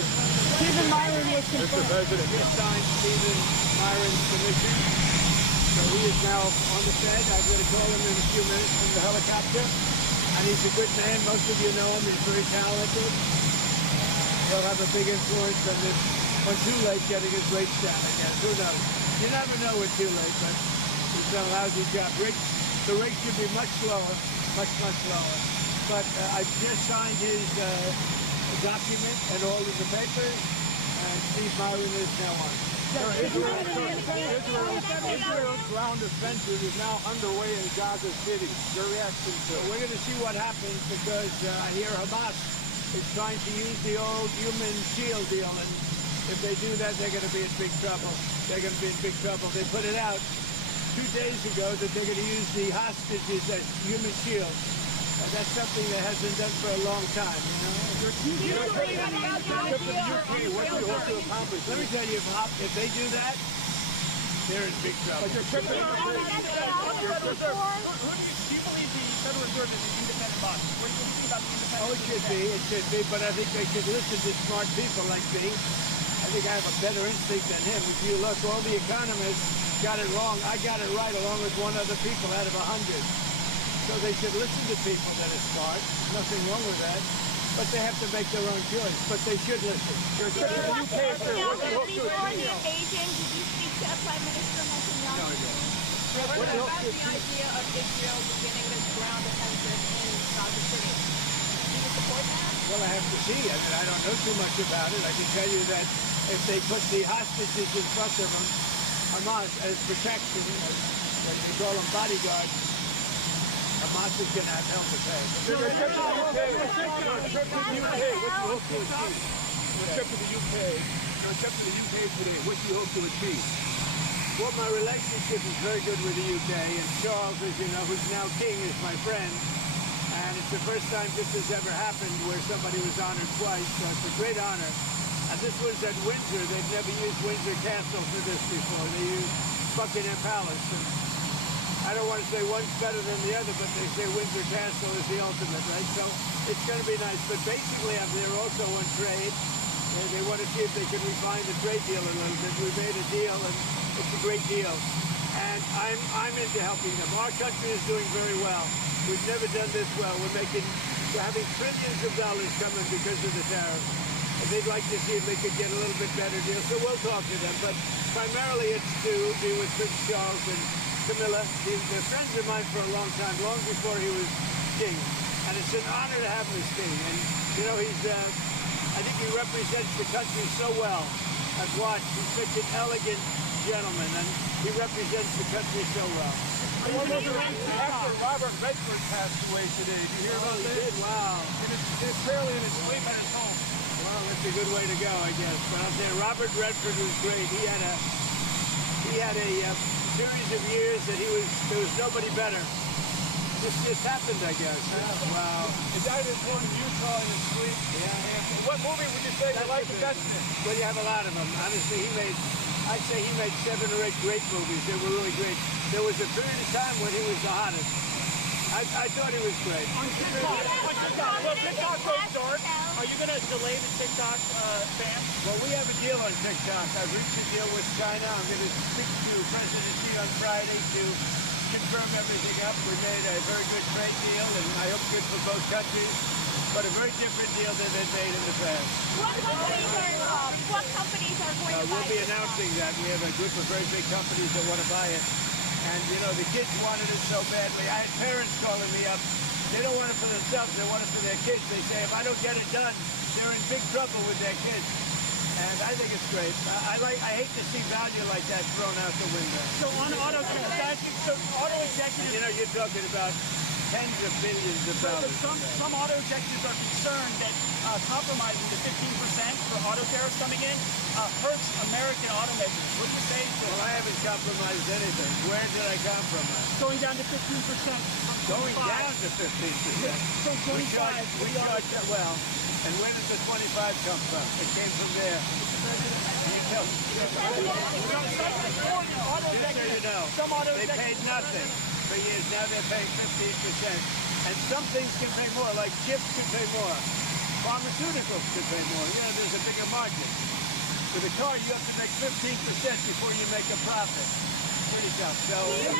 Stephen Myron was confirmed. Mr. President, he signed Stephen Myron's commission. So he is now on the Fed. I'm going to call him in a few minutes from the helicopter. And he's a good man. Most of you know him. He's very talented. He'll have a big influence on this, on too late getting his rates down again. Who knows? You never know with too late, but he's done a lousy job. The rates should be much lower, much lower. But I just signed his document and all of the papers, and Steve Myron is now on. Israel's ground offensive is now underway in Gaza City. Your reaction to it? We're going to see what happens because I hear Hamas is trying to use the old human shield deal, and if they do that, they're going to be in big trouble. They're going to be in big trouble. They put it out 2 days ago that they're going to use the hostages as human shields. And that's something that has been done for a long time, you know? What do you hope to accomplish? Let me tell you, if they do that, they're in big trouble. Do you believe the Federal Reserve is an independent body? What do you think about the independent? It should be, but I think they should listen to smart people like me. I think I have a better instinct than him. If you look, all the economists got it wrong. I got it right along with one other people out of 100. So they should listen to people that are smart. Nothing wrong with that. But they have to make their own choice. But they should listen. Before the invasion, did you speak to Prime Minister Netanyahu? No, I didn't. What about the idea of Israel beginning this ground offensive in Gaza City? Do you support that? Well, I have to see. I mean, I don't know too much about it. I can tell you that if they put the hostages in front of them, Hamas, as protection, as they call them bodyguards, Hamas is going to have hell to pay. Trip to the UK today. What do you hope to achieve? Well, my relationship is very good with the UK, and Charles, as you know, who's now king, is my friend. And it's the first time this has ever happened where somebody was honored twice, so it's a great honor. And this was at Windsor. They've never used Windsor Castle for this before. They used Buckingham Palace. And I don't want to say one's better than the other, but they say Windsor Castle is the ultimate, right? So it's going to be nice. But basically, I'm there also on trade. They want to see if they can refine the trade deal a little bit. We made a deal, and it's a great deal. And I'm into helping them. Our country is doing very well. We've never done this well. We're having trillions of dollars coming because of the tariffs. And they'd like to see if they could get a little bit better deal. So we'll talk to them. But primarily it's to be with Prince Charles and Camilla. They're friends of mine for a long time, long before he was king. And it's an honor to have him as king. And, you know, I think he represents the country so well. I've watched. He's such an elegant gentleman, and he represents the country so well. After Robert Redford passed away today, did you hear about this? Wow. It's barely in his sleep at his home. Well, that's a good way to go, I guess. But I'll say Robert Redford was great. He had a series of years that there was nobody better. This just happened, I guess. Wow. He died in Utah in his sleep. Yeah. What movie would you say you like the best? Well, you have a lot of them. Honestly, I'd say he made 7 or 8 great movies. They were really great. There was a period of time when he was the hottest. I thought he was great. On TikTok goes dark. Are you going to delay the TikTok ban? Well, we have a deal on TikTok. I've reached a deal with China. I'm going to speak to President Xi on Friday to confirm everything up. We made a very good trade deal, and I hope good for both countries, but a very different deal than they've made in the past. What companies are going to buy We'll be announcing that. We have a group of very big companies that want to buy it. And, you know, the kids wanted it so badly. I had parents calling me up. They don't want it for themselves. They want it for their kids. They say, if I don't get it done, they're in big trouble with their kids. And I think it's great. I hate to see value like that thrown out the window. So on auto executives, you know, you're talking about tens of billions of dollars. Some auto executives are concerned that compromising the 15% for auto tariffs coming in hurts American automakers. What do you say to that? Well, I haven't compromised anything. Where did I compromise? Going down to 15%. Going down to 15%. From 25. We charge that well. And where did the 25 come from? It came from there. They paid nothing for years. Now they're paying 15%. And some things can pay more, like chips can pay more. Pharmaceuticals could pay more. Yeah, there's a bigger margin. With a car, you have to make 15% before you make a profit. Pretty tough. So, don't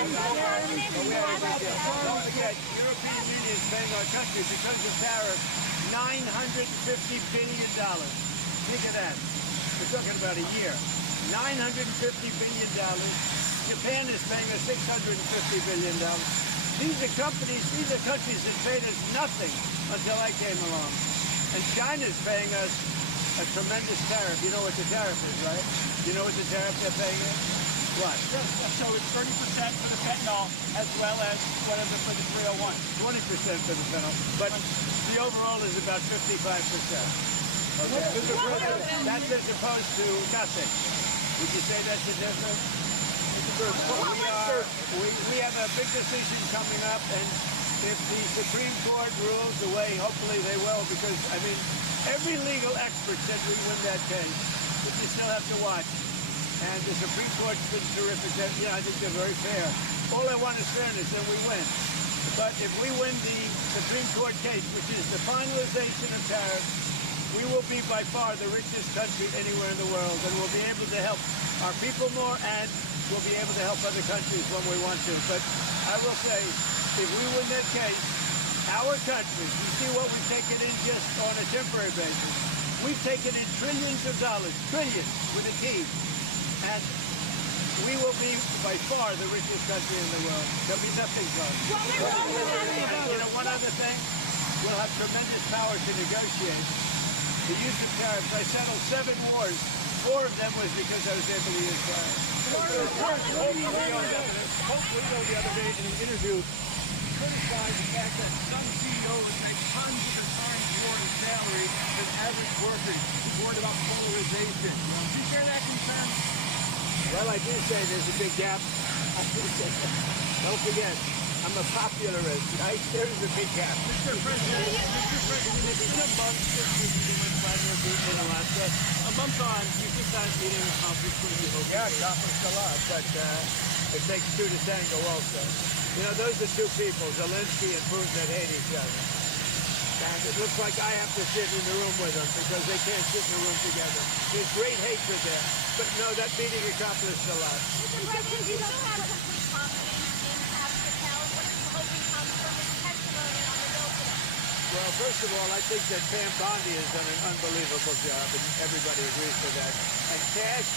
forget, European Union is paying our country because of tariffs $950 billion. Think of that. We're talking about a year. $950 billion. Japan is paying us $650 billion. These are countries that paid us nothing until I came along. And China's paying us a tremendous tariff. You know what the tariff is, right? You know what the tariff they're paying us? What? So it's 30% for the fentanyl as well as whatever for the 301. 20% for the fentanyl. But the overall is about 55%. Okay. That's as opposed to nothing. Would you say that's a difference? We have a big decision coming up, and if the Supreme Court rules the way, hopefully they will, because, I mean, every legal expert said we win that case, but you still have to watch. And the Supreme Court's been terrific. Yeah, I think they're very fair. All I want is fairness, and we win. But if we win the Supreme Court case, which is the finalization of tariffs, we will be by far the richest country anywhere in the world, and we'll be able to help our people more, and we'll be able to help other countries when we want to. But I will say, if we win that case, our country, you see what we've taken in just on a temporary basis. We've taken in trillions of dollars, trillions with a T, and we will be by far the richest country in the world. There'll be nothing close. You know, one other thing, we'll have tremendous power to negotiate. The use of tariffs, I settled 7 wars. 4 of them was because I was able to use tariffs. Hopefully, the other day in an interview, criticized the fact that some CEOs make tons of times more in salary than average workers. Worried about polarization. Do you share that concern? Well, I do say there's a big gap. I do say that. Don't forget, I'm a popularist, right? There is a big gap. Mr. President, it's been a month since you're meeting with Vladimir Putin in Alaska. A month on, do you think that meeting accomplished what you hoped? Yeah, accomplished a lot, but it takes 2 to tango also. You know, those are 2 people, Zelensky and Putin, that hate each other. And it looks like I have to sit in the room with them because they can't sit in the room together. There's great hatred there. But no, that meeting accomplished a lot. Mr. President, you don't have complete confidence in Kash Patel. What are you hoping comes from his testimony on the bill today? Well, first of all, I think that Pam Bondi has done an unbelievable job, and everybody agrees with that. And Kash,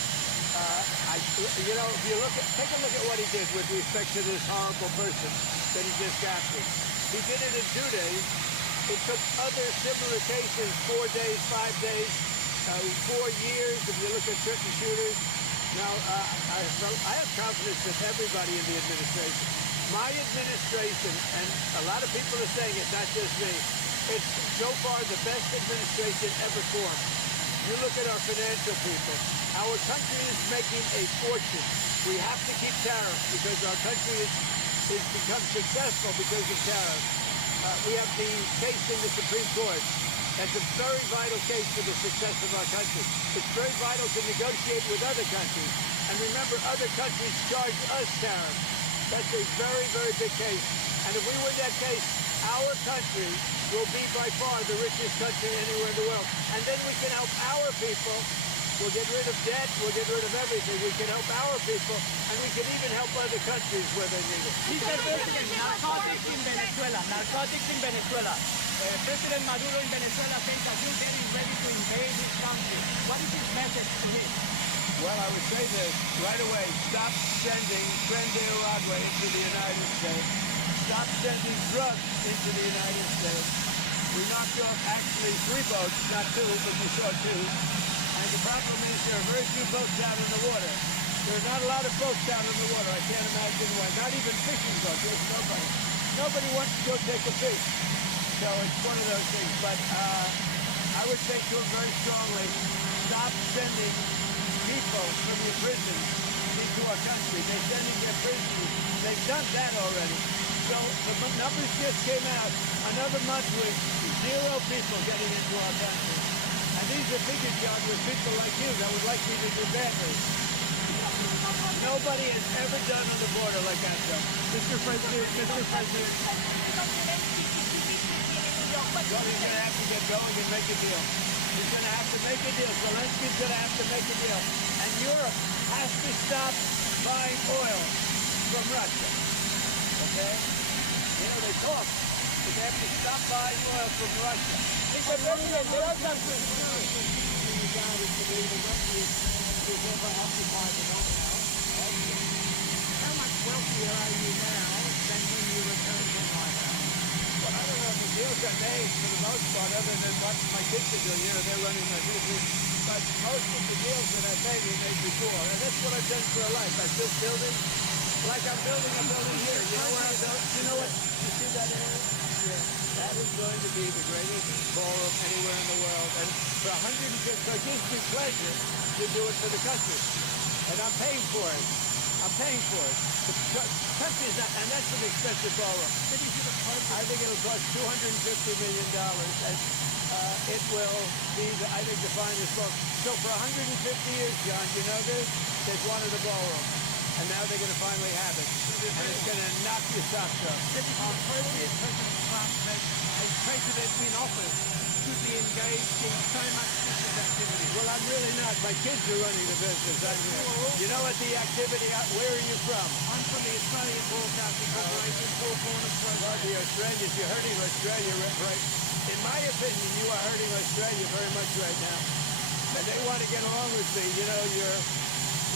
you know, if you take a look at what he did with respect to this horrible person that he just captured. He did it in 2 days. It took other similar cases 4 days, 5 days, 4 years. If you look at certain shooters, now I have confidence in everybody in the administration. My administration, and a lot of people are saying it, not just me, it's so far the best administration ever formed. You look at our financial people. Our country is making a fortune. We have to keep tariffs because our country has become successful because of tariffs. We have the case in the Supreme Court. That's a very vital case for the success of our country. It's very vital to negotiate with other countries. And remember, other countries charge us tariffs. That's a very, very big case. And if we win that case, our country will be by far the richest country anywhere in the world. And then we can help our people. We'll get rid of debt. We'll get rid of everything. We can help our people. And we can even help other countries where they need it. Mr. President, narcotics in Venezuela. Narcotics in Venezuela. President Maduro in Venezuela thinks that you're getting ready to invade his country. What is his message to him? Well, I would say this right away. Stop sending Tren de Aragua into the United States. Stop sending drugs into the United States. We knocked off actually 3 boats, not 2, but we saw 2. And the problem is there are very few boats out in the water. There are not a lot of boats out in the water. I can't imagine why. Not even fishing boats. There's nobody. Nobody wants to go take a fish. So it's one of those things. But I would say to him very strongly, stop sending people from your prisons into our country. They're sending their prisoners. They've done that already. So the numbers just came out. Another month with 0 people getting into our country. And these are bigger jobs with people like you that would like me to do badly. Nobody has ever done on the border like that, though. Mr. President, So he's going to have to get going and make a deal. He's going to have to make a deal. Zelensky's going to have to make a deal. And Europe has to stop buying oil from Russia. Okay? You know, they talk, but they have to stop buying oil from Russia. How much wealthier are you now than when you returned from White House? Well, I don't know if the deals got made for the most part, other than what my kids are doing. You know, they're running my business. But most of the deals that I've made were made before. And that's what I've done for a life. I'm just building, like I'm building a building here. You know where I'm building? You know what? You see that area? Yeah. That is going to be the greatest ballroom anywhere in the world. And for 150, so it gives me pleasure to do it for the country. And I'm paying for it. I'm paying for it. The country is not, and that's an expensive ballroom. I think it'll cost $250 million, and it will be, I think, the finest ballroom. So for 150 years, John, you know this? They've wanted a ballroom, and now they're going to finally have it, and it's going to knock your socks off. President Trump said a president in office should be engaged in so much business activity. Well, I'm really not. My kids are running the business. You know what the activity, where are you from? I'm from the Australian Broadcasting Corporation, Four Corners Program. Well, the Australians, you're hurting Australia, right? In my opinion, you are hurting Australia very much right now. And they want to get along with me. You know,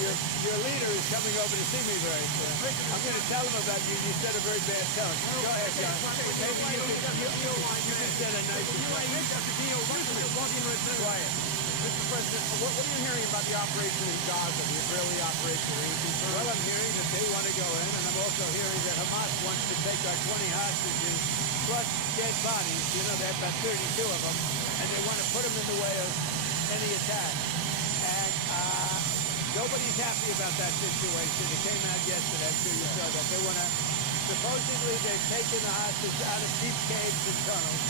your leader is coming over to see me very soon. I'm going to tell him about you. You set a very bad tone. Go ahead, John. Maybe you can set a nice quiet. Mr. President, what are you hearing about the operation in Gaza, the Israeli operation? Are you concerned? Well, I'm hearing that they want to go in, and I'm also hearing that Hamas wants to take our 20 hostages plus dead bodies. You know, they have about 32 of them, and they want to put them in the way of any attack. And nobody's happy about that situation. It came out yesterday, I'm sure you saw that. They want to, supposedly they've taken the hostages out of deep caves and tunnels,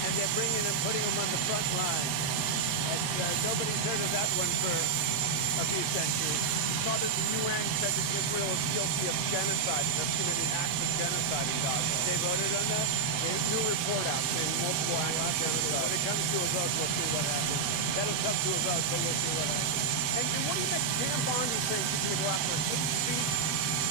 and they're bringing them, putting them on the front line. And nobody's heard of that one for a few centuries. We saw that the UN said that Israel is guilty of genocide, of committing acts of genocide in Gaza. They voted on that? There's a new report out saying multiple acts of genocide. When it comes to a vote, we'll see what happens. That'll come to a vote, so we'll see what happens. And what do you make Pam Bondi saying she's going to go after hate speech?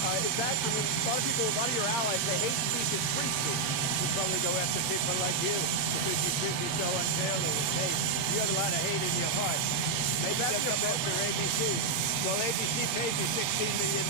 Is that, I mean, a lot of people, a lot of your allies say hate speech is free speech. You probably go after people like you because you treat me so unfairly with hate. You have a lot of hate in your heart. Maybe they'll come after ABC. Well, ABC paid me $16 million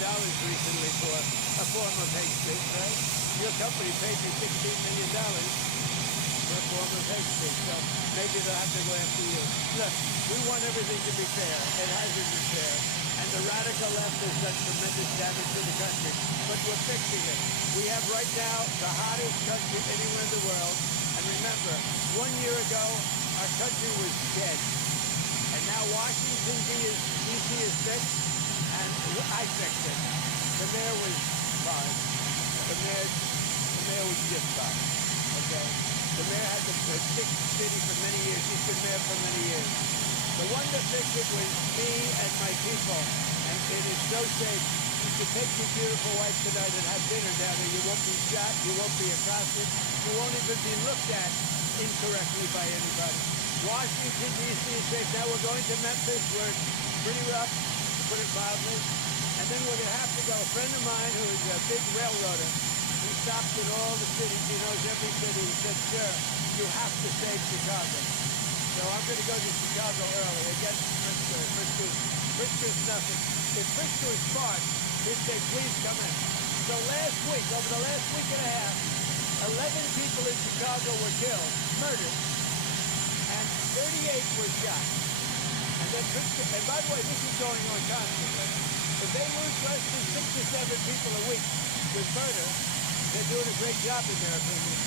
recently for a form of hate speech, right? Your company paid me $16 million for a form of hate speech. So maybe they'll have to go after you. Look, we want everything to be fair. It hasn't been fair. And the radical left has done tremendous damage to the country. But we're fixing it. We have right now the hottest country anywhere in the world. And remember, 1 year ago, our country was dead. And now Washington, D.C. is fixed, and I fixed it. The mayor was fine. The mayor was just fine. Okay? The mayor had the fixed city for many years. He's been mayor for many years. The one that fixed it was me and my people. And it is so safe. You can take your beautiful wife tonight and have dinner down there. You won't be shot. You won't be accosted. You won't even be looked at incorrectly by anybody. Washington, D.C. is safe. Now we're going to Memphis, where it's pretty rough, to put it mildly. And then we're going to have to go. A friend of mine who is a big railroader, he stops in all the cities. He knows every city. He said, sir, you have to save Chicago. So I'm going to go to Chicago early against Frisco. Frisco's nothing. If Frisco is smart, he'd say, please come in. So last week, over the last week and a half, 11 people in Chicago were killed, murdered, and 38 were shot. And then Frisco, and by the way, this is going on constantly. If they lose less than 6 or 7 people a week with murder, they're doing a great job in their opinion.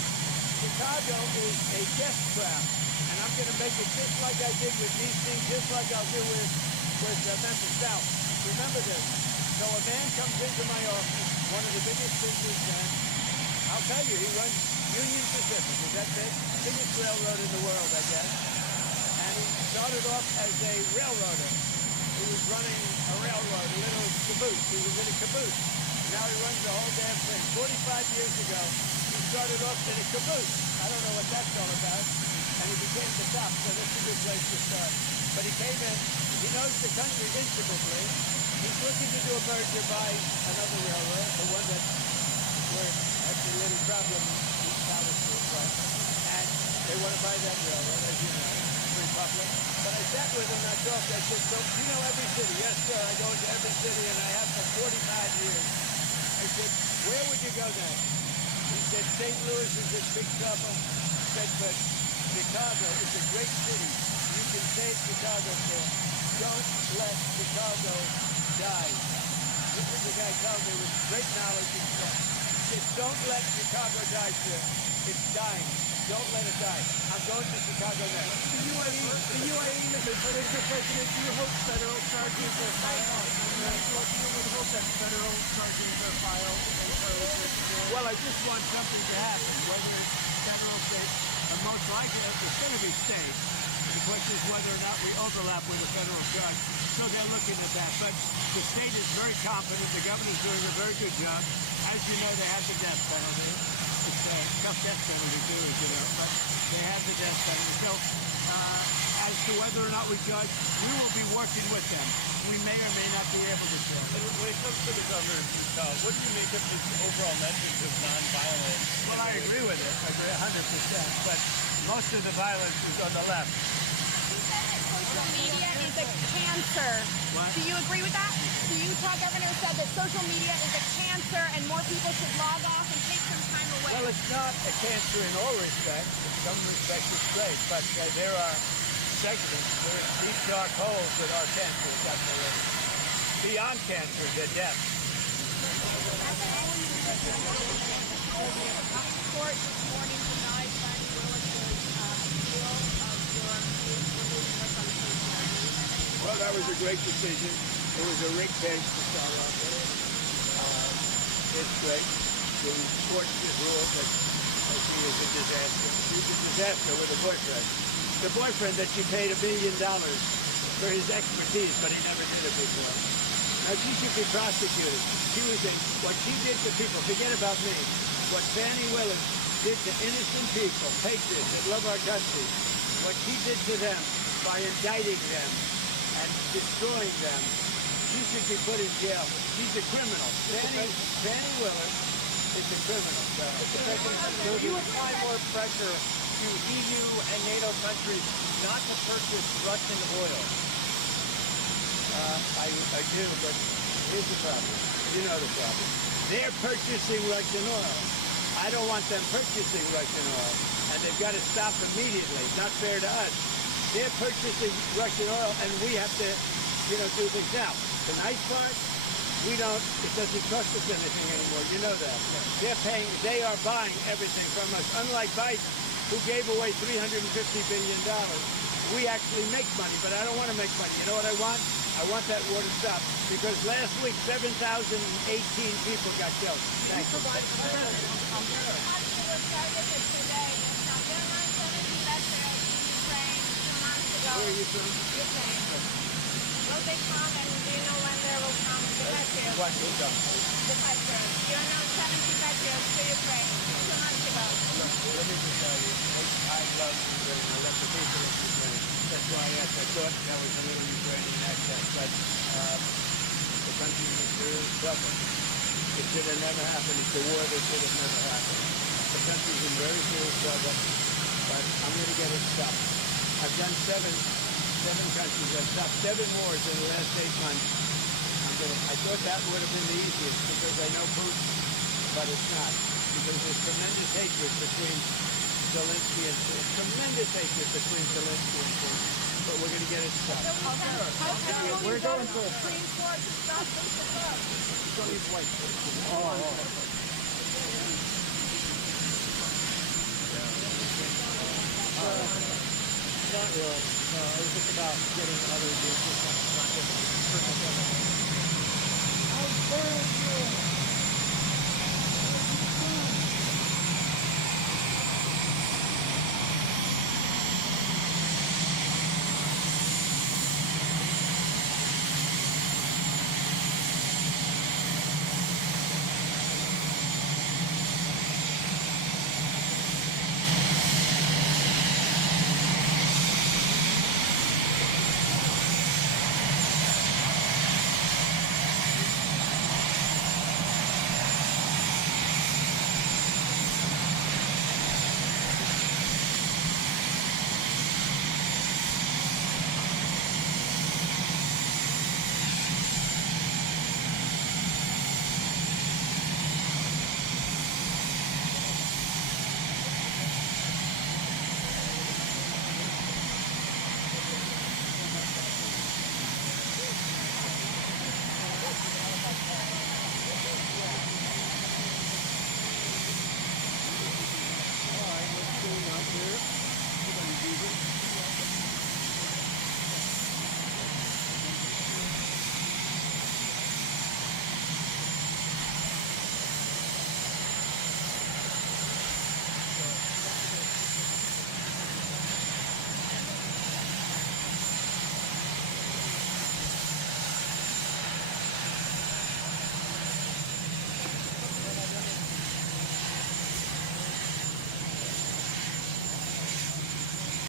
Chicago is a death trap. And I'm going to make it just like I did with D.C., just like I'll do with Memphis South. Remember this. So a man comes into my office, one of the biggest businessmen. I'll tell you, he runs Union Pacific. Is that the biggest railroad in the world, I guess? And he started off as a railroader. He was running a railroad, a little caboose. He was in a caboose. Now he runs the whole damn thing. 45 years ago, he started off in a caboose. I don't know what that's all about. And he became the top, so that's a good place to start. But he came in, he knows the country intimately. He's looking to do a merger by another railroad, the one that we're having a little problem in Palestine, and they want to buy that railroad, as you know, pretty popular. But I sat with him and I talked, I said, so you know every city? Yes, sir, I go into every city and I have for 45 years. I said, where would you go next? He said, St. Louis is in big trouble. He said, but Chicago is a great city. You can save Chicago, sir. Don't let Chicago die. This is the guy telling me with great knowledge and stuff. He said, don't let Chicago die, sir. It's dying. Don't let it die. I'm going to Chicago next. The UAE, Mr. President, do you hope federal charges are filed? You would hope that federal charges are filed? Well, I just want something to happen, whether it's federal, state, and most likely it's going to be state. The question is whether or not we overlap with a federal judge. So they're looking at that. But the state is very confident. The governor's doing a very good job. As you know, they have the death penalty. It's a tough death penalty too, as you know. But they have the death penalty. So as to whether or not we judge, we will be working with them. We may or may not be able to judge. When it comes to the governor's what do you make of his overall message of nonviolence? Well, I agree with it. I agree 100%. But most of the violence is on the left. Social media is a cancer. What? Do you agree with that? The Utah governor said that social media is a cancer and more people should log off and take some time away. Well, it's not a cancer in all respects. In some respects, it's great. But there are segments, there are deep, dark holes that are cancer, definitely. Beyond cancer, they're death. Court this morning denied Fannie Willis's appeal of your removing her from the case. Well, that was a great decision. It was a rigged case to start off with. It's great. The court ruled that she is a disaster. She's a disaster with a boyfriend. The boyfriend that she paid $1 billion for his expertise, but he never did it before. Now, she should be prosecuted. What she did to people, forget about me, what Fannie Willis did to innocent people, patriots that love our country, what she did to them by indicting them and destroying them, she should be put in jail. She's a criminal. Fannie Willis is a criminal. Will you apply more pressure to EU and NATO countries not to purchase Russian oil? I do, but here's the problem. You know the problem. They're purchasing Russian oil. I don't want them purchasing Russian oil, and they've got to stop immediately. It's not fair to us. They're purchasing Russian oil, and we have to, do things. Now, the nice part, it doesn't cost us anything anymore. You know that. They are buying everything from us. Unlike Biden, who gave away $350 billion. We actually make money, but I don't want to make money. You know what I want? I want that war to stop. Because last week, 7,018 people got killed. Thank you. Where are you from? Will they come and do you know when there will come the veterans? What will come? The veterans. You know 70 veterans to Ukraine 2 months ago. Let me just tell you, I love Ukraine. I love the people of Ukraine. That's why I thought that was a little Ukrainian accent. But the country is in serious trouble. It should have never happened. It's a war that should have never happened. The country's in very serious trouble, but I'm going to get it stopped. I've done seven countries. I've stopped 7 wars in the last 8 months. I thought that would have been the easiest because I know Putin, but it's not. Because there's tremendous hatred between Zelensky and Putin. Tremendous hatred between Zelensky and Putin. But we're going to get it stopped. We're going to. Not really. No, it was just about getting other vehicles on the front of the personal. How dare you!